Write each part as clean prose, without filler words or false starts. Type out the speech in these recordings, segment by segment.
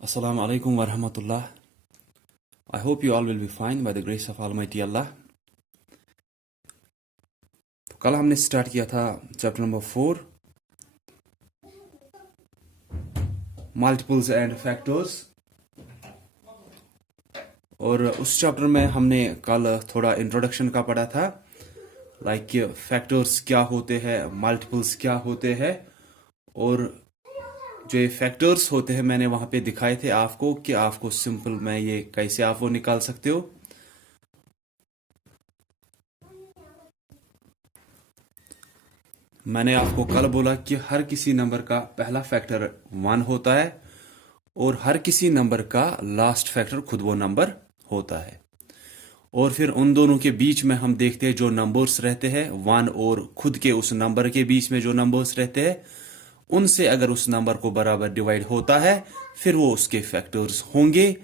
Assalamu alaikum wa rahmatullah. I hope you all will be fine by the grace of Almighty Allah. तो कल हमने start किया था chapter number 4 multiples and factors, और उस chapter में हमने कल थोड़ा इंट्रोडक्शन का पढ़ा था, लाइक फैक्टर्स क्या होते हैं, मल्टीपल्स क्या होते हैं, और जो ये फैक्टर्स होते हैं मैंने वहां पे दिखाए थे आपको कि आपको सिंपल में ये कैसे आप वो निकाल सकते हो। मैंने आपको कल बोला कि हर किसी नंबर का पहला फैक्टर 1 होता है और हर किसी नंबर का लास्ट फैक्टर खुद वो नंबर होता है, और फिर उन दोनों के बीच में हम देखते हैं जो नंबर्स रहते हैं 1 और खुद के उस नंबर के बीच में जो नंबर्स रहते हैं उनसे अगर उस नंबर को बराबर डिवाइड होता है फिर वो उसके फैक्टर्स होंगे।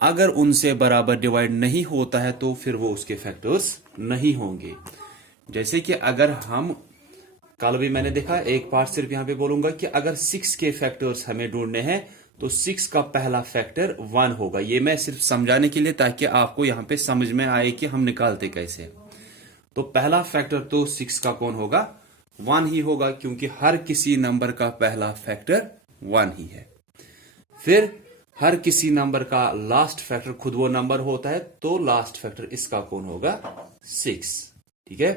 अगर उनसे बराबर डिवाइड नहीं होता है तो फिर वो उसके फैक्टर्स नहीं होंगे। जैसे कि अगर हम कल भी मैंने देखा, एक पार्ट सिर्फ यहां पे बोलूंगा कि अगर 6 के फैक्टर्स हमें ढूंढने हैं तो 6 का पहला फैक्टर 1 होगा। ये मैं सिर्फ समझाने के लिए ताकि आपको यहां पे समझ में आए कि हम निकालते कैसे। तो पहला फैक्टर तो 6 का कौन होगा? 1 ही होगा, क्योंकि हर किसी नंबर का पहला फैक्टर 1 ही है। फिर हर किसी नंबर का लास्ट फैक्टर खुद वो नंबर होता है, तो लास्ट फैक्टर इसका कौन होगा? 6। ठीक है,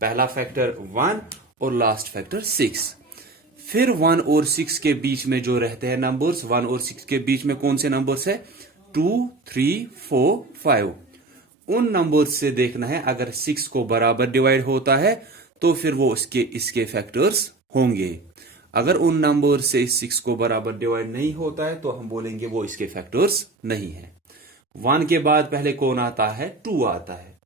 पहला फैक्टर 1 और लास्ट फैक्टर 6। फिर 1 और 6 के बीच में जो रहते हैं नंबर्स, 1 और 6 के बीच में कौन से नंबर्स है? 2, 3, 4, 5। उन नंबर्स से देखना है अगर 6 को बराबर डिवाइड होता है तो फिर वो इसके फैक्टर्स होंगे। अगर उन नंबर से 6 को बराबर डिवाइड नहीं होता है तो हम बोलेंगे वो इसके फैक्टर्स नहीं है। 1 के बाद पहले कौन आता है? 2 आता है।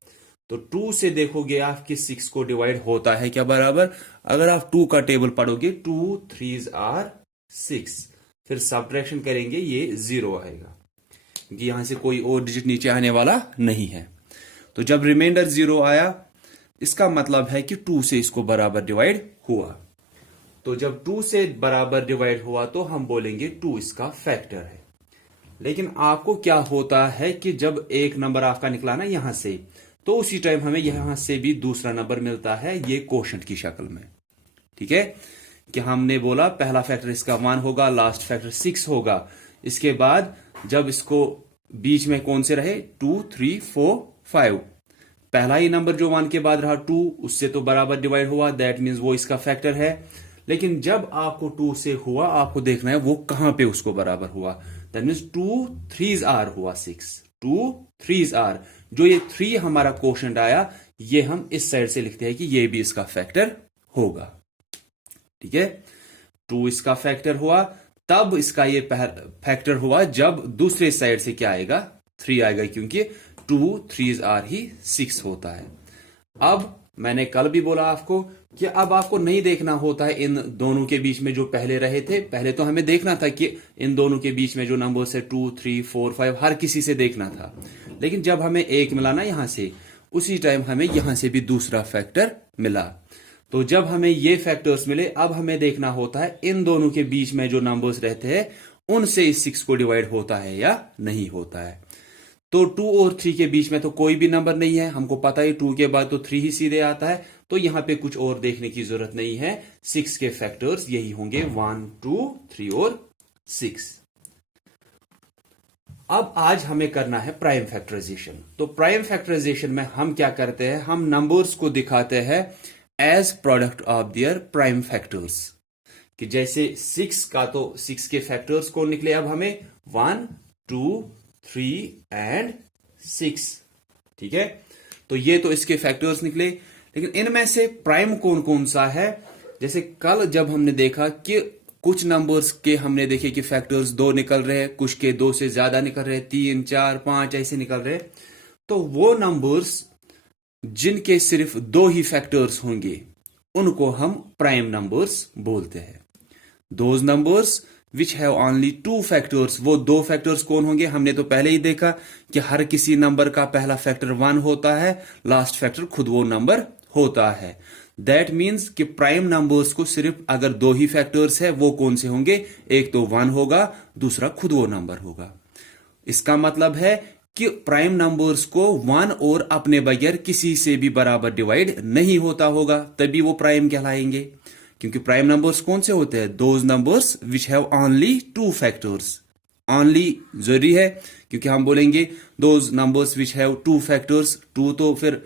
तो 2 से देखोगे आप कि 6 को डिवाइड होता है क्या बराबर? अगर आप 2 का टेबल पढ़ोगे 2 3s are 6, फिर सब्ट्रैक्शन करेंगे ये 0 आएगा, क्योंकि यहां से कोई और डिजिट नीचे आने वाला नहीं है। तो जब रिमाइंडर 0 आया इसका मतलब है कि 2 से इसको बराबर डिवाइड हुआ। तो जब 2 से बराबर डिवाइड हुआ तो हम बोलेंगे 2 इसका फैक्टर है। लेकिन आपको क्या होता है कि जब एक नंबर आपका निकला ना यहां से, तो उसी टाइम हमें यहां से भी दूसरा नंबर मिलता है, ये कोशंट की शक्ल में। ठीक है, कि हमने बोला पहला फैक्टर इसका 1 होगा, लास्ट फैक्टर 6 होगा। इसके बाद जब इसको बीच में कौन से रहे? 2, 3, 4, 5। पहला ही नंबर जो 1 के बाद रहा 2, उससे तो बराबर डिवाइड हुआ, दैट मीन्स वो इसका फैक्टर है। लेकिन जब आपको 2 से हुआ, आपको देखना है वो कहां पे उसको बराबर हुआ। दैट मीन्स 2 3s are हुआ 6, 2 3s are। जो ये 3 हमारा क्वोशंट आया, ये हम इस साइड से लिखते हैं कि ये भी इसका फैक्टर होगा। ठीक है, 2 इसका फैक्टर हुआ, तब इसका ये फैक्टर हुआ जब दूसरे साइड से क्या आएगा? 3 आएगा, क्योंकि 2 3s are ही 6 होता है। अब मैंने कल भी बोला आपको कि अब आपको नहीं देखना होता है इन दोनों के बीच में जो पहले रहे थे। पहले तो हमें देखना था कि इन दोनों के बीच में जो नंबर्स है 2, 3, 4, 5 हर किसी से देखना था। लेकिन जब हमें एक मिला ना यहां से, उसी टाइम हमें यहां से भी दूसरा फैक्टर मिला। तो जब हमें ये फैक्टर्स मिले, अब हमें देखना होता है इन दोनों के बीच में जो नंबर्स रहते हैं उनसे इस 6 को डिवाइड होता है या नहीं होता है। तो 2 और 3 के बीच में तो कोई भी नंबर नहीं है, हमको पता है 2 के बाद तो 3 ही सीधे आता है, तो यहां पे कुछ और देखने की जरूरत नहीं है। 6 के फैक्टर्स यही होंगे 1, 2, 3 और 6। अब आज हमें करना है प्राइम फैक्टराइजेशन। तो प्राइम फैक्टराइजेशन में हम क्या करते हैं? हम नंबर्स को दिखाते हैं as product of their prime factors. कि जैसे 6 का तो 6 के फैक्टर्स कौन निकले? अब हमें 1, 2, 3 एंड 6। ठीक है, तो ये तो इसके फैक्टर्स निकले। लेकिन इनमें से प्राइम कौन कौन सा है? जैसे कल जब हमने देखा कि कुछ नंबर्स के हमने देखे कि फैक्टर्स 2 निकल रहे हैं, कुछ के 2 से ज्यादा निकल रहे, 3, 4, 5 ऐसे निकल रहे। तो वो नंबर्स जिनके सिर्फ 2 ही फैक्टर्स होंगे उनको हम प्राइम नंबर्स बोलते हैं। Those numbers which have only 2 factors, वो 2 फैक्टर्स कौन होंगे? हमने तो पहले ही देखा कि हर किसी नंबर का पहला फैक्टर 1 होता है, लास्ट फैक्टर खुद वो नंबर होता है। दैट मीन्स कि प्राइम नंबर्स को सिर्फ अगर दो ही फैक्टर्स है, वो कौन से होंगे? एक तो 1 होगा, दूसरा खुद वो नंबर होगा। इसका मतलब है कि प्राइम नंबर्स को 1 और अपने बगैर किसी से भी बराबर डिवाइड नहीं होता होगा, तभी वो प्राइम कहलाएंगे। क्योंकि प्राइम नंबर्स कौन से होते हैं? Those numbers which have only 2 factors. Only जरूरी है, क्योंकि हम बोलेंगे those numbers which have 2 factors. 2 तो फिर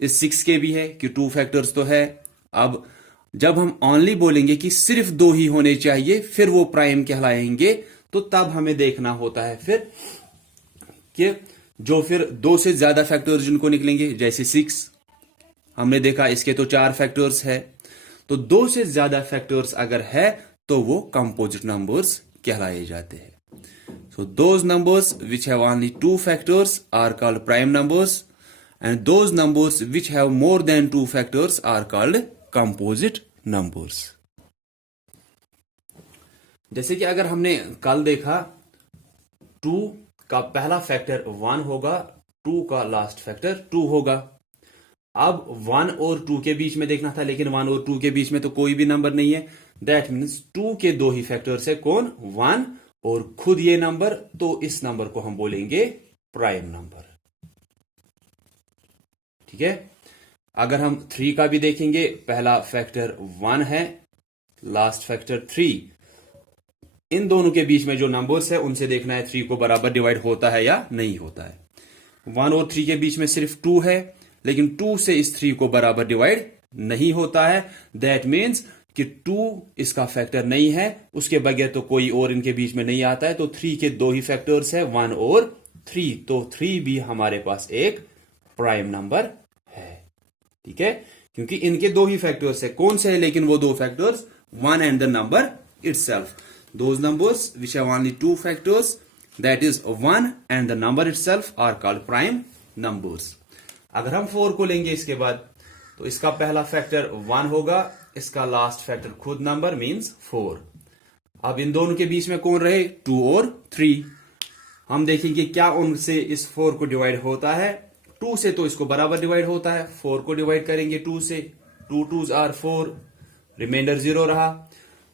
इस 6 के भी है कि 2 फैक्टर्स तो है। अब जब हम ओनली बोलेंगे कि सिर्फ 2 ही होने चाहिए, फिर वो प्राइम कहलाएंगे। तो तब हमें देखना होता है फिर कि जो फिर 2 से ज्यादा फैक्टर्स जिनको निकलेंगे, जैसे 6 हमने देखा, इसके तो 4 फैक्टर्स है। तो 2 से ज्यादा फैक्टर्स अगर है तो वो कंपोजिट नंबर्स कहलाए जाते हैं। So those numbers which have only 2 factors are called prime numbers, and those numbers which have more than 2 factors are called composite numbers. जैसे कि अगर हमने कल देखा 2 का पहला फैक्टर 1 होगा, 2 का लास्ट फैक्टर 2 होगा। अब 1 और 2 के बीच में देखना था, लेकिन 1 और 2 के बीच में तो कोई भी नंबर नहीं है। दैट मीन्स 2 के 2 ही फैक्टर्स है, कौन? 1 और खुद ये नंबर। तो इस नंबर को हम बोलेंगे प्राइम नंबर। ठीक है। अगर हम 3 का भी देखेंगे, पहला फैक्टर 1 है, लास्ट फैक्टर 3। इन दोनों के बीच में जो नंबर्स है उनसे देखना है 3 को बराबर डिवाइड होता है या नहीं होता है। 1 और 3 के बीच में सिर्फ 2 है, लेकिन 2 से इस 3 को बराबर डिवाइड नहीं होता है। दैट मीन्स कि 2 इसका फैक्टर नहीं है, उसके बगैर तो कोई और इनके बीच में नहीं आता है। तो 3 के 2 ही फैक्टर्स है, 1 और 3। तो 3 भी हमारे पास एक प्राइम नंबर है। ठीक है, क्योंकि इनके 2 ही फैक्टर्स है। कौन से है लेकिन वो 2 factors? 1 and the number itself. Those numbers which have only 2 factors, that is 1 and the number itself, are called prime numbers. अगर हम 4 को लेंगे इसके बाद, तो इसका पहला फैक्टर 1 होगा, इसका लास्ट फैक्टर खुद नंबर मींस 4। अब इन दोनों के बीच में कौन रहे? 2 और 3। हम देखेंगे क्या उनसे इस 4 को डिवाइड होता है। 2 से तो इसको बराबर डिवाइड होता है। 4 को डिवाइड करेंगे 2 से, 2 2s are 4, रिमाइंडर 0 रहा।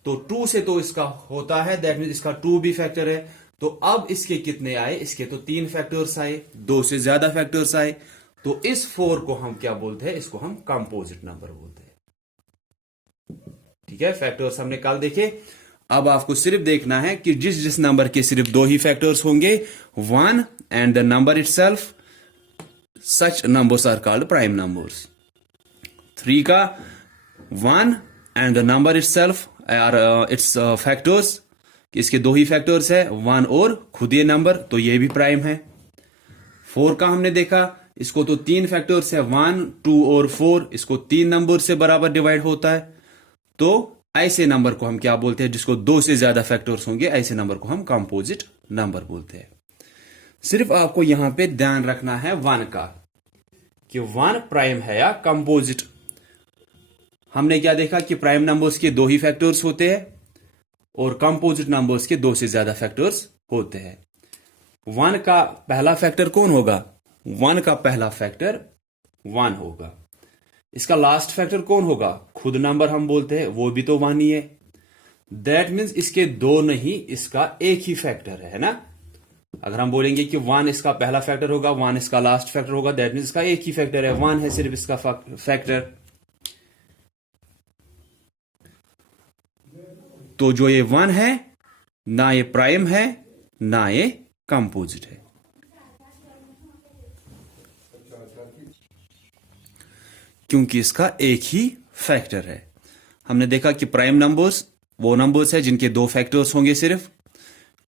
तो 2 से तो इसका होता है, दैट मीन इसका 2 भी फैक्टर है। तो अब इसके कितने आए? इसके तो 3 फैक्टर्स आए, 2 से ज्यादा फैक्टर्स आए। तो इस 4 को हम क्या बोलते हैं? इसको हम कंपोजिट नंबर बोलते हैं। ठीक है, फैक्टर्स हमने कल देखे। अब आपको सिर्फ देखना है कि जिस जिस नंबर के सिर्फ 2 ही फैक्टर्स होंगे, 1 and the number itself, such numbers are called prime numbers. 3 का 1 and the number itself are its factors, इसके 2 ही फैक्टर्स है, 1 और खुद ये नंबर, तो ये भी प्राइम है। 4 का हमने देखा, इसको तो 3 फैक्टर्स है, 1 2 और 4, इसको 3 नंबर से बराबर डिवाइड होता है। तो ऐसे नंबर को हम क्या बोलते हैं? जिसको 2 से ज्यादा फैक्टर्स होंगे, ऐसे नंबर को हम कंपोजिट नंबर बोलते हैं। सिर्फ आपको यहां पे ध्यान रखना है 1 का, कि 1 प्राइम है या कंपोजिट। हमने क्या देखा कि प्राइम नंबर्स के 2 ही फैक्टर्स होते हैं और कंपोजिट नंबर्स के 2 से ज्यादा फैक्टर्स होते हैं। 1 का पहला फैक्टर कौन होगा? 1 का पहला फैक्टर 1 होगा। इसका लास्ट फैक्टर कौन होगा? खुद नंबर हम बोलते हैं, वो भी तो 1 ही है। दैट मीन्स इसके 2 नहीं, इसका एक ही फैक्टर है ना। अगर हम बोलेंगे कि 1 इसका पहला फैक्टर होगा, 1 इसका लास्ट फैक्टर होगा, दैट मीन्स इसका एक ही फैक्टर है, 1 है सिर्फ इसका फैक्टर। तो जो ये 1 है, ना ये प्राइम है ना ये कंपोजिट है। क्योंकि इसका एक ही फैक्टर है। हमने देखा कि प्राइम नंबर्स वो नंबर्स है जिनके 2 फैक्टर्स होंगे सिर्फ।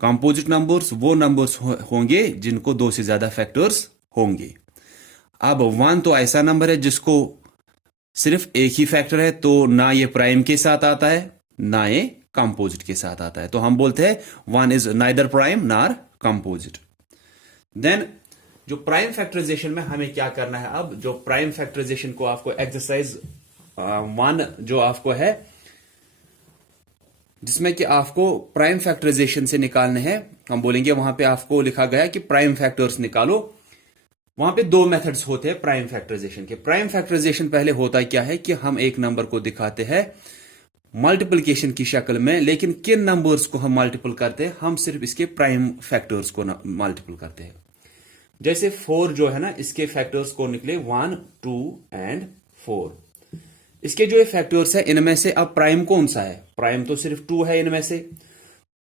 कंपोजिट नंबर्स वो नंबर्स होंगे जिनको 2 से ज्यादा फैक्टर्स होंगे। अब 1 तो ऐसा नंबर है जिसको सिर्फ एक ही फैक्टर है, तो ना ये प्राइम के साथ आता है ना ये कंपोजिट के साथ आता है। तो हम बोलते हैं 1 इज नाइदर प्राइम नार कंपोजिट। देन जो प्राइम फैक्टराइजेशन में हमें क्या करना है? अब जो प्राइम फैक्टराइजेशन को आपको एक्सरसाइज 1 जो आपको है, जिसमें कि आपको प्राइम फैक्टराइजेशन से निकालने हैं, हम बोलेंगे वहां पे आपको लिखा गया कि प्राइम फैक्टर्स निकालो। वहां पे दो मेथड्स होते हैं प्राइम फैक्टराइजेशन के। प्राइम फैक्टराइजेशन पहले होता क्या है कि हम एक नंबर को दिखाते हैं मल्टीप्लिकेशन की शक्ल में, लेकिन किन नंबर्स को हम मल्टीपल करते हैं, हम सिर्फ इसके प्राइम फैक्टर्स को मल्टीपल करते हैं। जैसे 4 जो है ना, इसके फैक्टर्स को निकले 1, 2 एंड 4। इसके जो फैक्टर्स है इनमें से अब प्राइम कौन सा है? प्राइम तो सिर्फ 2 है इनमें से।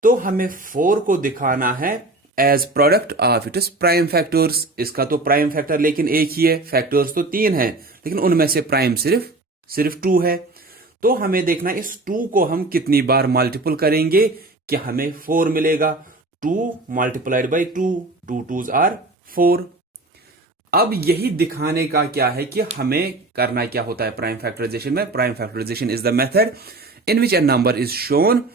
तो हमें 4 को दिखाना है as product of its prime factors. इसका तो प्राइम फैक्टर लेकिन एक ही है, फैक्टर्स तो 3 है, लेकिन उनमें से प्राइम सिर्फ 2 है। तो हमें देखना इस 2 को हम कितनी बार मल्टीपल करेंगे कि हमें 4 मिलेगा। 2 मल्टीप्लाइड बाई 2, 2 2s आर 4। अब यही दिखाने का क्या है कि हमें करना क्या होता है प्राइम फैक्टराइजेशन में। Prime factorization is the method in which a number is shown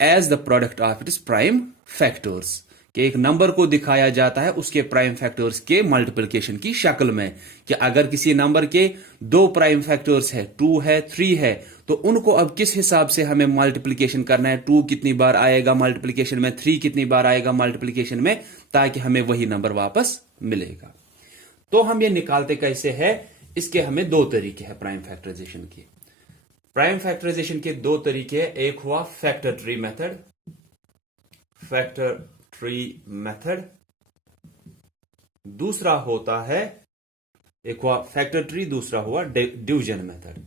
as the product of its prime factors, कि एक नंबर को दिखाया जाता है उसके प्राइम फैक्टर्स के मल्टीप्लिकेशन की शक्ल में। कि अगर किसी नंबर के दो प्राइम फैक्टर्स है, 2 है, 3 है, तो उनको अब किस हिसाब से हमें मल्टीप्लिकेशन करना है। 2 कितनी बार आएगा मल्टीप्लिकेशन में, 3 कितनी बार आएगा मल्टीप्लिकेशन में, ताकि हमें वही नंबर वापस मिलेगा। तो हम ये निकालते कैसे है, इसके हमें दो तरीके हैं प्राइम फैक्टराइजेशन के। प्राइम फैक्टराइजेशन के दो तरीके हैं। एक हुआ factor tree method, factor tree method. दूसरा होता है, एक हुआ फैक्टर ट्री, दूसरा हुआ डिवीजन मेथड।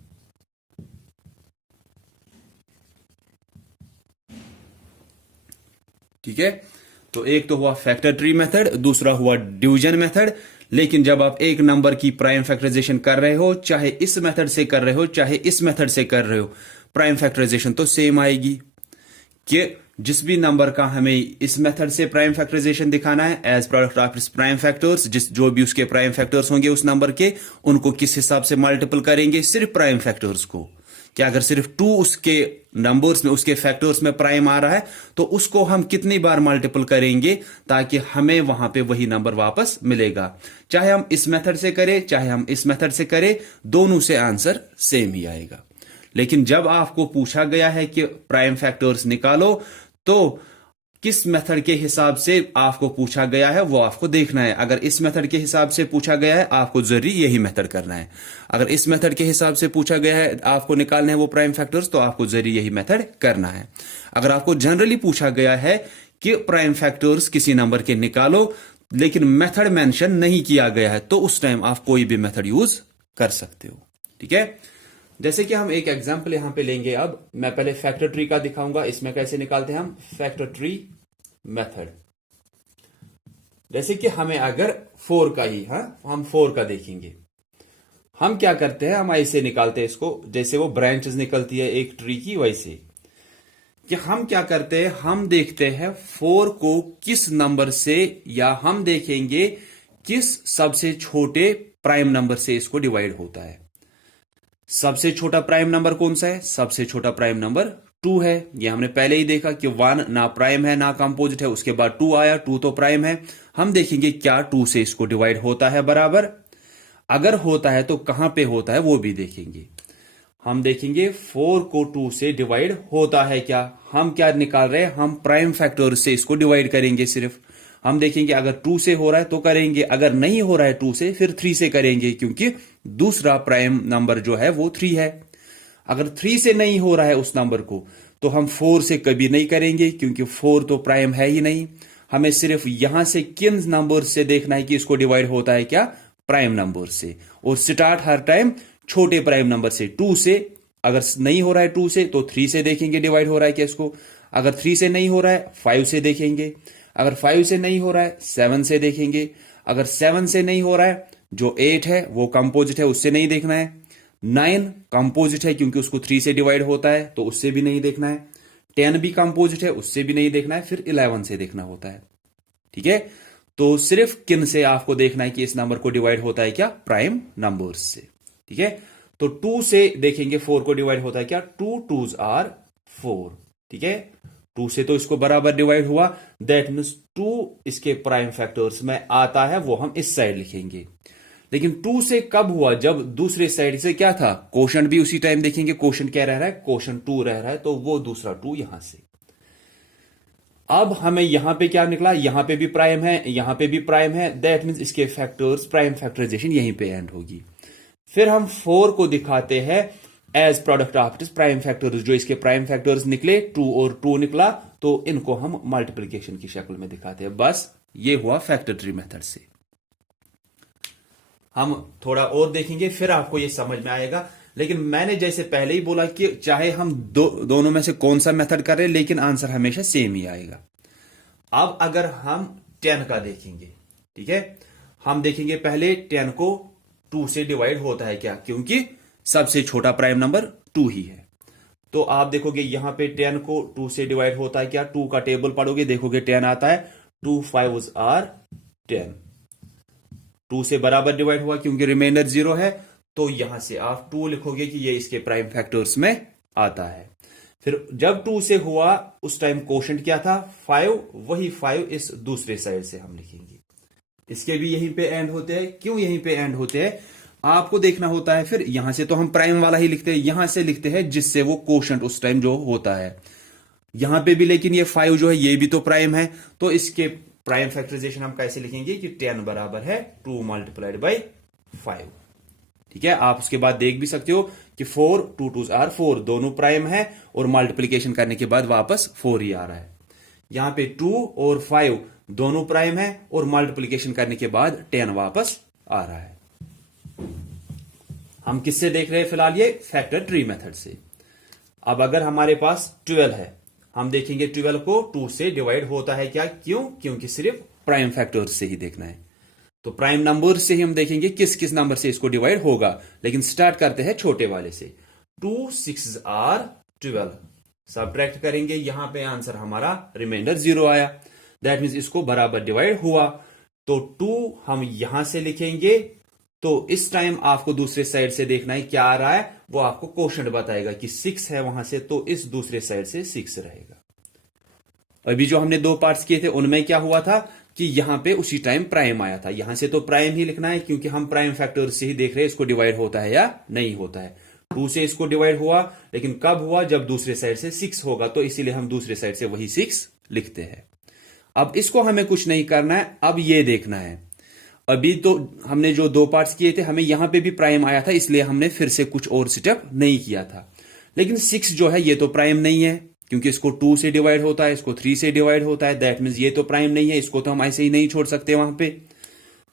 ठीक है, तो एक तो हुआ फैक्टर ट्री मेथड, दूसरा हुआ डिवीजन मेथड। लेकिन जब आप एक नंबर की प्राइम फैक्टराइजेशन कर रहे हो, चाहे इस मेथड से कर रहे हो चाहे इस मेथड से कर रहे हो, प्राइम फैक्टराइजेशन तो सेम आएगी। कि जिस भी नंबर का हमें इस मेथड से प्राइम फैक्टराइजेशन दिखाना है as product of its prime factors, जो भी उसके प्राइम फैक्टर्स होंगे उस नंबर के, उनको किस हिसाब से मल्टीपल करेंगे, सिर्फ प्राइम फैक्टर्स को। कि अगर सिर्फ 2 उसके नंबर्स में, उसके फैक्टर्स में प्राइम आ रहा है, तो उसको हम कितनी बार मल्टीपल करेंगे ताकि हमें वहां पे वही नंबर वापस मिलेगा। चाहे हम इस मेथड से करें चाहे हम इस मेथड से करें, दोनों से आंसर सेम ही आएगा। लेकिन जब आपको पूछा गया है कि प्राइम फैक्टर्स निकालो, तो किस मेथड के हिसाब से आपको पूछा गया है वो आपको देखना है। अगर इस मेथड के हिसाब से पूछा गया है, आपको जरूरी यही मेथड करना है। अगर इस मेथड के हिसाब से पूछा गया है, आपको निकालना है वो प्राइम फैक्टर्स, तो आपको जरूरी यही मेथड करना है। अगर आपको जनरली पूछा गया है कि प्राइम फैक्टर्स किसी नंबर के निकालो, लेकिन मेथड मेंशन नहीं किया गया है, तो उस टाइम आप कोई भी मेथड यूज कर सकते हो। ठीक है, जैसे कि हम एक एग्जांपल यहां पे लेंगे। अब मैं पहले फैक्टर ट्री का दिखाऊंगा, इसमें कैसे निकालते हैं हम फैक्टर ट्री मेथड। जैसे कि हमें अगर 4 का ही, हम 4 का देखेंगे, हम क्या करते हैं, हम ऐसे निकालते हैं इसको, जैसे वो ब्रांचेस निकलती है एक ट्री की, वैसे कि हम क्या करते हैं, हम देखते हैं 4 को किस नंबर से, या हम देखेंगे किस सबसे छोटे प्राइम नंबर से इसको डिवाइड होता है। सबसे छोटा प्राइम नंबर कौन सा है? सबसे छोटा प्राइम नंबर 2 है। ये हमने पहले ही देखा कि 1 ना प्राइम है ना कंपोजिट है, उसके बाद 2 आया, 2 तो प्राइम है। हम देखेंगे क्या 2 से इसको डिवाइड होता है बराबर। अगर होता है तो कहां पे होता है वो भी देखेंगे। हम देखेंगे 4 को 2 से डिवाइड होता है क्या। हम क्या निकाल रहे हैं, हम प्राइम फैक्टर से इसको डिवाइड करेंगे। सिर्फ हम देखेंगे अगर 2 से हो रहा है तो करेंगे, अगर नहीं हो रहा है 2 से, फिर 3 से करेंगे, क्योंकि दूसरा प्राइम नंबर जो है वो 3 है। अगर 3 से नहीं हो रहा है उस नंबर को, तो हम 4 से कभी नहीं करेंगे, क्योंकि 4 तो प्राइम है ही नहीं। हमें सिर्फ यहां से किन नंबर से देखना है कि इसको डिवाइड होता है क्या, प्राइम नंबर से। और स्टार्ट हर टाइम छोटे प्राइम नंबर से, 2 से। अगर नहीं हो रहा है 2 से, तो 3 से देखेंगे डिवाइड हो रहा है क्या इसको। अगर 3 से नहीं हो रहा है, 5 से देखेंगे। अगर 5 से नहीं हो रहा है, 7 से देखेंगे। अगर 7 से नहीं हो रहा है, जो 8 है वो कंपोजिट है, उससे नहीं देखना है। 9 कंपोजिट है क्योंकि उसको 3 से डिवाइड होता है, तो उससे भी नहीं देखना है। 10 भी कंपोजिट है, उससे भी नहीं देखना है। फिर 11 से देखना होता है। ठीक है, तो सिर्फ किन से आपको देखना है कि इस नंबर को डिवाइड होता है क्या, प्राइम नंबर्स से। ठीक है, तो 2 से देखेंगे 4 को डिवाइड होता है क्या, 2 2s आर 4। ठीक है, 2 से तो इसको बराबर डिवाइड हुआ, दैट मीन्स 2 इसके प्राइम फैक्टर्स में आता है, वो हम इस साइड लिखेंगे। लेकिन 2 से कब हुआ, जब दूसरे साइड से क्या था, क्वोशंट भी उसी टाइम देखेंगे। क्वोशंट क्या रह रहा है, क्वोशंट 2 रह रहा है, तो वो दूसरा 2 यहां से। अब हमें यहां पे क्या निकला, यहां पे भी प्राइम है, यहां पे भी प्राइम है, दैट मीन्स इसके फैक्टर्स प्राइम फैक्टराइजेशन यहीं पे एंड होगी। फिर हम 4 को दिखाते हैं as product of its prime factors, जो इसके प्राइम फैक्टर्स निकले 2 और 2 निकला, तो इनको हम मल्टीप्लिकेशन की शक्ल में दिखाते हैं। बस ये हुआ फैक्टर ट्री मेथड से। हम थोड़ा और देखेंगे फिर आपको ये समझ में आएगा, लेकिन मैंने जैसे पहले ही बोला कि चाहे हम दोनों में से कौन सा मेथड कर रहे हैं, लेकिन आंसर हमेशा सेम ही आएगा। अब अगर हम 10 का देखेंगे, ठीक है, हम देखेंगे पहले 10 को 2 से डिवाइड होता है क्या, क्योंकि सबसे छोटा प्राइम नंबर 2 ही है। तो आप देखोगे यहां पे 10 को 2 से डिवाइड होता है क्या, 2 का टेबल पढ़ोगे देखोगे 10 आता है, 2 5s are 10, 2 से बराबर डिवाइड हुआ क्योंकि रिमाइंडर 0 है, तो यहां से आप 2 लिखोगे कि ये इसके प्राइम फैक्टर्स में आता है। फिर जब 2 से हुआ उस टाइम कोशेंट क्या था, 5, वही 5 इस दूसरे साइड से हम लिखेंगे। इसके भी यहीं पे एंड होते हैं। क्यों यहीं पे एंड होते हैं आपको देखना होता है। फिर यहां से तो हम प्राइम वाला ही लिखते हैं, यहां से लिखते हैं जिससे वो कोशेंट उस टाइम जो होता है। यहां पे भी लेकिन ये 5 जो है ये भी तो प्राइम है, तो इसके प्राइम फैक्टराइजेशन हम कैसे लिखेंगे कि 10 बराबर है 2 मल्टीप्लाइड बाई 5। ठीक है, आप उसके बाद देख भी सकते हो कि 4 2 2s are 4, दोनों प्राइम है और मल्टीप्लीकेशन करने के बाद वापस 4 ही आ रहा है। यहां पे 2 और 5 दोनों प्राइम है और मल्टीप्लीकेशन करने के बाद 10 वापस आ रहा है। हम किससे देख रहे हैं फिलहाल, ये फैक्टर ट्री मेथड से। अब अगर हमारे पास 12 है, हम देखेंगे 12 को 2 से डिवाइड होता है क्या, क्यों, क्योंकि सिर्फ प्राइम फैक्टर्स से ही देखना है। तो प्राइम नंबर से ही हम देखेंगे किस किस नंबर से इसको डिवाइड होगा, लेकिन स्टार्ट करते हैं छोटे वाले से। 2 6s are 12, सबट्रैक्ट करेंगे, यहां पे आंसर हमारा रिमाइंडर 0 आया, दैट मीन्स इसको बराबर डिवाइड हुआ। तो 2 हम यहां से लिखेंगे, तो इस टाइम आपको दूसरे साइड से देखना है क्या आ रहा है, वो आपको क्वोशंट बताएगा कि 6 है वहां से, तो इस दूसरे साइड से 6 रहेगा। अभी जो हमने 2 पार्ट्स किए थे उनमें क्या हुआ था कि यहां पे उसी टाइम प्राइम आया था, यहां से तो प्राइम ही लिखना है क्योंकि हम प्राइम फैक्टर से ही देख रहे हैं इसको डिवाइड होता है या नहीं होता है। 2 से इसको डिवाइड हुआ, लेकिन कब हुआ, जब दूसरे साइड से 6 होगा, तो इसीलिए हम दूसरे साइड से वही 6 लिखते हैं। अब इसको हमें कुछ नहीं करना है, अब ये देखना है। अभी तो हमने जो 2 पार्ट्स किए थे, हमें यहां पे भी प्राइम आया था, इसलिए हमने फिर से कुछ और स्टेप नहीं किया था। लेकिन 6 जो है ये तो प्राइम नहीं है, क्योंकि इसको 2 से डिवाइड होता है, इसको 3 से डिवाइड होता है, दैट मीन्स ये तो प्राइम नहीं है, इसको तो हम ऐसे ही नहीं छोड़ सकते वहां पे।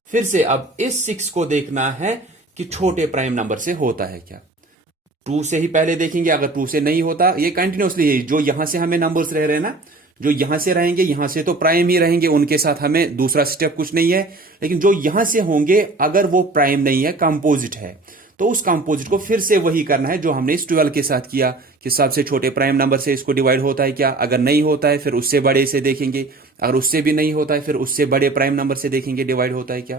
फिर से अब इस 6 को देखना है कि छोटे प्राइम नंबर से होता है क्या। 2 से ही पहले देखेंगे, अगर 2 से नहीं होता, ये कंटिन्यूसली है, जो यहां से हमें नंबर्स रह रहे हैं ना, जो यहां से रहेंगे यहां से तो प्राइम ही रहेंगे, उनके साथ हमें दूसरा स्टेप कुछ नहीं है। लेकिन जो यहां से होंगे अगर वो प्राइम नहीं है, कंपोजिट है, तो उस कंपोजिट को फिर से वही करना है जो हमने इस 12 के साथ किया कि सबसे छोटे प्राइम नंबर से इसको डिवाइड होता है क्या, अगर नहीं होता है फिर उससे बड़े से देखेंगे, अगर उससे भी नहीं होता है फिर उससे बड़े प्राइम नंबर से देखेंगे डिवाइड होता है क्या।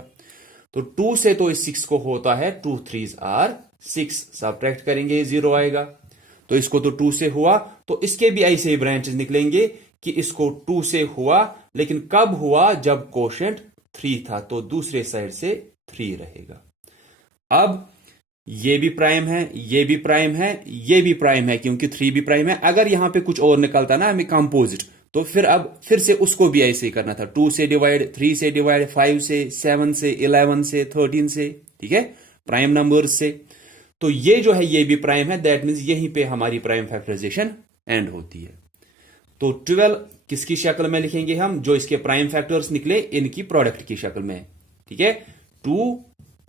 तो 2 से तो इस 6 को होता है 2 3s are 6, सबट्रैक्ट करेंगे 0 आएगा। तो इसको तो 2 से हुआ, तो इसके भी ऐसे ही ब्रांचेस निकलेंगे कि इसको 2 से हुआ, लेकिन कब हुआ, जब कोशेंट 3 था, तो दूसरे साइड से 3 रहेगा। अब ये भी प्राइम है, ये भी प्राइम है, ये भी प्राइम है, क्योंकि 3 भी प्राइम है। अगर यहां पे कुछ और निकलता ना हमें कंपोजिट, तो फिर अब फिर से उसको भी ऐसे ही करना था, 2 से डिवाइड, 3 से डिवाइड, 5 से, 7 से, 11 से, 13 से, ठीक है, प्राइम नंबर्स से। तो ये जो है ये भी प्राइम है, दैट मीन्स यहीं पे हमारी प्राइम फैक्टराइजेशन एंड होती है। तो 12 किसकी शक्ल में लिखेंगे हम, जो इसके प्राइम फैक्टर्स निकले इनकी प्रोडक्ट की शक्ल में, ठीक है। 2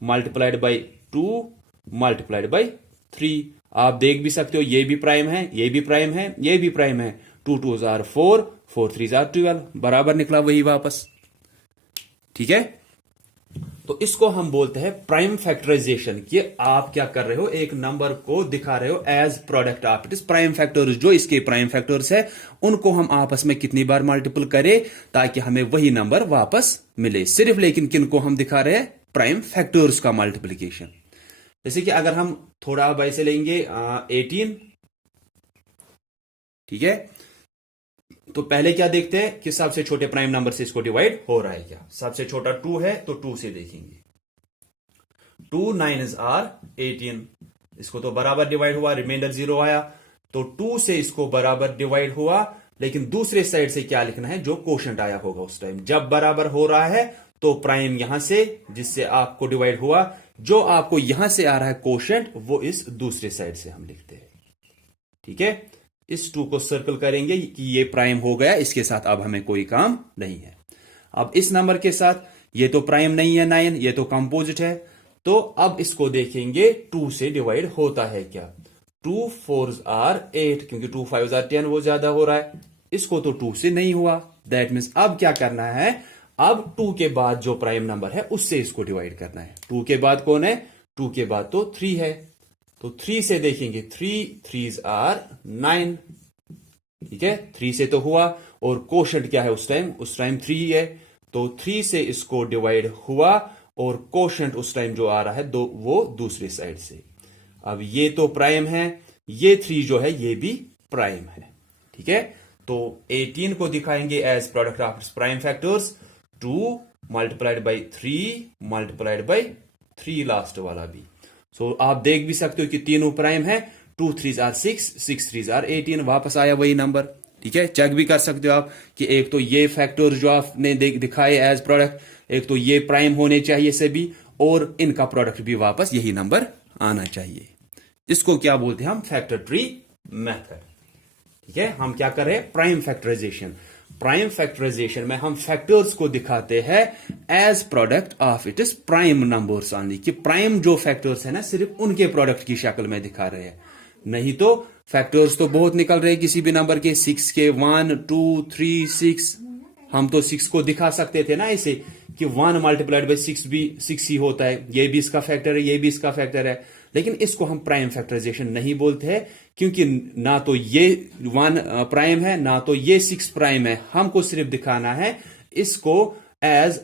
मल्टीप्लाइड बाई 2 मल्टीप्लाइड बाई 3। आप देख भी सकते हो ये भी प्राइम है, ये भी प्राइम है, ये भी प्राइम है। 2 2s are 4, 4 3s are 12, बराबर निकला वही वापस, ठीक है। तो इसको हम बोलते हैं प्राइम फैक्टराइजेशन, कि आप क्या कर रहे हो, एक नंबर को दिखा रहे हो as product of it prime factors, जो इसके प्राइम फैक्टर्स है उनको हम आपस में कितनी बार मल्टीपल करें ताकि हमें वही नंबर वापस मिले सिर्फ। लेकिन किनको हम दिखा रहे हैं, प्राइम फैक्टर्स का मल्टीप्लीकेशन। जैसे कि अगर हम थोड़ा अब ऐसे लेंगे 18, ठीक है, तो पहले क्या देखते हैं कि सबसे छोटे प्राइम नंबर से इसको डिवाइड हो रहा है क्या। सबसे छोटा 2 है तो 2 से देखेंगे, 2 9s are 18, इसको तो बराबर डिवाइड हुआ, रिमाइंडर 0 आया, तो 2 से इसको बराबर डिवाइड हुआ, लेकिन दूसरे साइड से क्या लिखना है, जो कोशेंट आया होगा उस टाइम। जब बराबर हो रहा है तो प्राइम यहां से जिससे आपको डिवाइड हुआ, जो आपको यहां से आ रहा है कोशेंट, वो इस दूसरे साइड से हम लिखते हैं। ठीक है, इस 2 को सर्कल करेंगे कि ये प्राइम हो गया, इसके साथ अब हमें कोई काम नहीं है। अब इस नंबर के साथ ये तो प्राइम नहीं है 9, ये तो कंपोजिट है, तो अब इसको देखेंगे 2 से डिवाइड होता है क्या। 2 4s are 8, क्योंकि 2 5s are 10 वो ज्यादा हो रहा है। इसको तो 2 से नहीं हुआ, दैट मीन्स अब क्या करना है, अब 2 के बाद जो प्राइम नंबर है उससे इसको डिवाइड करना है। 2 के बाद कौन है, 2 के बाद तो 3 है, तो 3 से देखेंगे, 3 3s are 9। ठीक है, 3 से तो हुआ, और कोशेंट क्या है उस टाइम 3 है, तो 3 से इसको डिवाइड हुआ, और कोशेंट उस टाइम जो आ रहा है वो दूसरी साइड से। अब ये तो प्राइम है, ये 3 जो है ये भी प्राइम है। ठीक है, तो 18 को दिखाएंगे as product of prime factors. 2 multiplied by 3 multiplied by 3 last वाला भी। सो आप देख भी सकते हो कि तीनों प्राइम है। 2 3s are 6, 6 3s are 18, वापस आया वही नंबर। ठीक है, चेक भी कर सकते हो आप कि एक तो ये फैक्टर्स जो आपने दिखाए एज प्रोडक्ट, एक तो ये प्राइम होने चाहिए सभी, और इनका प्रोडक्ट भी वापस यही नंबर आना चाहिए। इसको क्या बोलते हैं हम, फैक्टर ट्री मेथड। ठीक है, हम क्या कर रहे हैं, प्राइम फैक्टराइजेशन। प्राइम फैक्टराइजेशन में हम फैक्टर्स को दिखाते हैं as product of it is prime numbers only, कि प्राइम जो फैक्टर्स है ना सिर्फ उनके प्रोडक्ट की शक्ल में दिखा रहे हैं। नहीं तो फैक्टर्स तो बहुत निकल रहे हैं किसी भी नंबर के, 6 के 1 2 3 6। हम तो 6 को दिखा सकते थे ना ऐसे कि 1 मल्टीप्लाइड बाई 6 भी 6 ही होता है, ये भी इसका फैक्टर है, ये भी इसका फैक्टर है। लेकिन इसको हम प्राइम फैक्टराइजेशन नहीं बोलते हैं, क्योंकि ना तो ये 1 प्राइम है, ना तो ये 6 प्राइम है। हमको सिर्फ दिखाना है इसको as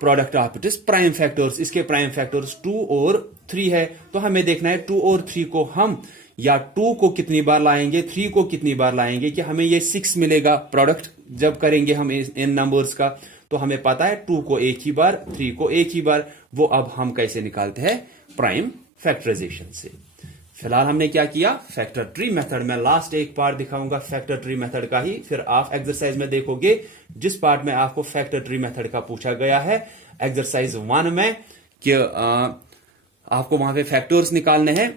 product of it is prime factors. इसके प्राइम फैक्टर्स 2 और 3 है, तो हमें देखना है 2 और 3 को हम, या 2 को कितनी बार लाएंगे, 3 को कितनी बार लाएंगे, कि हमें ये 6 मिलेगा प्रोडक्ट जब करेंगे हम इन नंबर्स का। तो हमें पता है 2 को एक ही बार, 3 को एक ही बार, वो अब हम कैसे निकालते हैं, प्राइम फैक्टराइजेशन से। फिलहाल हमने क्या किया, फैक्टर ट्री मेथड में। लास्ट एक पार्ट दिखाऊंगा फैक्टर ट्री मेथड का ही, फिर आप एक्सरसाइज में देखोगे जिस पार्ट में आपको फैक्टर ट्री मेथड का पूछा गया है एक्सरसाइज 1 में, कि आपको वहां पे फैक्टर्स निकालने हैं।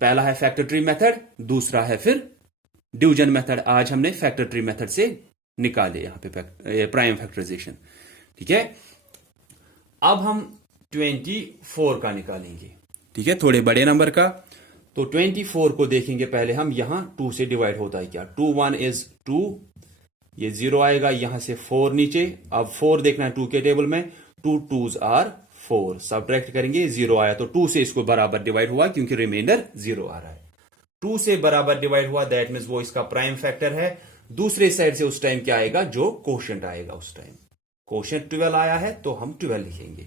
पहला है फैक्टर ट्री मेथड, दूसरा है फिर डिवीजन मेथड। आज हमने फैक्टर ट्री मेथड से निकाले यहां पे प्राइम फैक्टराइजेशन। ठीक है, अब हम 24 का निकालेंगे। ठीक है, थोड़े बड़े नंबर का। तो 24 को देखेंगे पहले हम, यहां 2 से डिवाइड होता है क्या, 2 1 is 2, ये 0 आएगा, यहां से 4 नीचे। अब 4 देखना है 2 के टेबल में, 2 2s are 4, सब्ट्रैक्ट करेंगे, 0 आया, तो 2 से इसको बराबर डिवाइड हुआ, क्योंकि रिमाइंडर 0 आ रहा है। 2 से बराबर डिवाइड हुआ, दैट मीन्स वो इसका प्राइम फैक्टर है। दूसरे साइड से उस टाइम क्या आएगा, जो कोशेंट आएगा उस टाइम। कोशेंट 12 आया है, तो हम 12 लिखेंगे।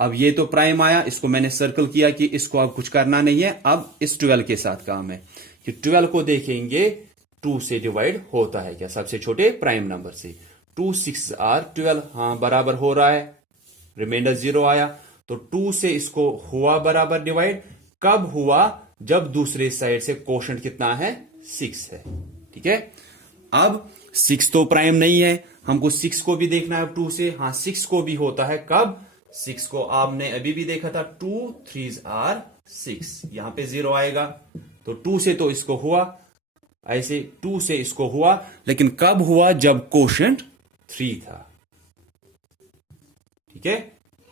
अब ये तो प्राइम आया, इसको मैंने सर्कल किया कि इसको अब कुछ करना नहीं है। अब इस 12 के साथ काम है कि 12 को देखेंगे 2 से डिवाइड होता है क्या, सबसे छोटे प्राइम नंबर से। 2 6 are 12, हाँ बराबर हो रहा है, रिमाइंडर 0 आया, तो 2 से इसको हुआ बराबर डिवाइड। कब हुआ, जब दूसरे साइड से कोशेंट कितना है, 6 है। ठीक है, अब 6 तो प्राइम नहीं है, हमको 6 को भी देखना है 2 से। हाँ 6 को भी होता है, कब, 6 को आपने अभी भी देखा था, 2 3s are 6, यहां पे 0 आएगा, तो 2 से तो इसको हुआ, ऐसे 2 से इसको हुआ, लेकिन कब हुआ, जब कोशेंट 3 था। ठीक है,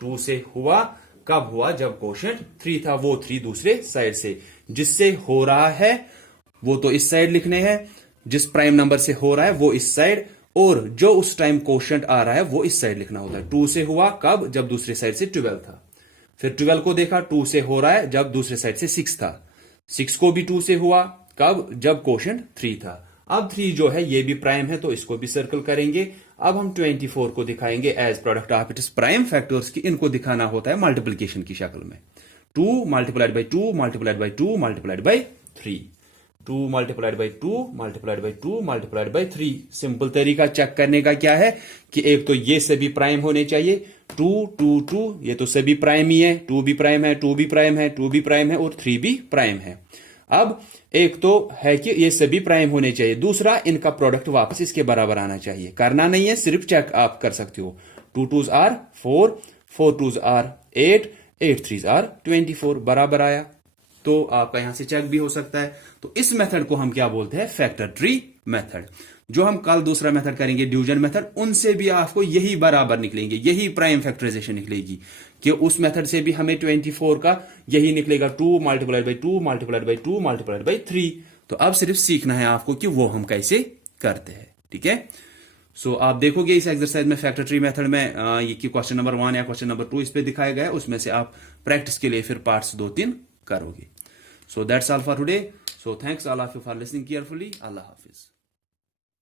2 से हुआ, कब हुआ, जब कोशेंट 3 था। वो 3 दूसरे साइड से, जिससे हो रहा है वो तो इस साइड लिखने हैं, जिस प्राइम नंबर से हो रहा है वो इस साइड, और जो उस टाइम कोशेंट आ रहा है वो इस साइड लिखना होता है। 2 से हुआ कब, जब दूसरे साइड से 12 था। फिर 12 को देखा, 2 से हो रहा है जब दूसरे साइड से 6 था। 6 को भी 2 से हुआ कब, जब कोशेंट 3 था। अब 3 जो है ये भी प्राइम है, तो इसको भी सर्कल करेंगे। अब हम 24 को दिखाएंगे as product of it is prime factors की। इनको दिखाना होता है मल्टीप्लीकेशन की शक्ल में, 2 multiplied by 2 multiplied by 2 multiplied by 3, 2 multiplied by 2 multiplied by 2 multiplied by 3। Simple तरीका चेक करने का क्या है कि एक तो ये सभी प्राइम होने चाहिए, 2 2 2, ये तो सभी प्राइम ही है, 2 भी प्राइम है, 2 भी प्राइम है, 2 भी प्राइम है, और 3 भी प्राइम है। अब एक तो है कि ये सभी प्राइम होने चाहिए, दूसरा इनका प्रोडक्ट वापस इसके बराबर आना चाहिए। करना नहीं है, सिर्फ चेक आप कर सकते हो। 2 2s are 4, 4 2s are 8, 8 3s are 24, बराबर आया। तो आपका यहां से चेक भी हो सकता है। तो इस मेथड को हम क्या बोलते हैं? Factor tree method. जो हम कल दूसरा मेथड करेंगे डिवीजन मेथड, उनसे भी आपको यही बराबर निकलेंगे, यही प्राइम फैक्टराइजेशन निकलेगी कि उस मेथड से भी हमें 24 का यही निकलेगा, 2 multiplied by 2 multiplied by 2 multiplied by 3। तो अब सिर्फ सीखना है आपको कि वो हम कैसे करते हैं। ठीक है, सो आप देखोगे इस एक्सरसाइज में फैक्टर ट्री मेथड में ये कि क्वेश्चन नंबर 1 या क्वेश्चन नंबर 2 इस पे दिखाया गया है, उसमें से आप प्रैक्टिस के लिए फिर पार्ट्स 2-3 करोगे। So that's all for today. So thanks all of you for listening carefully. Allah Hafiz.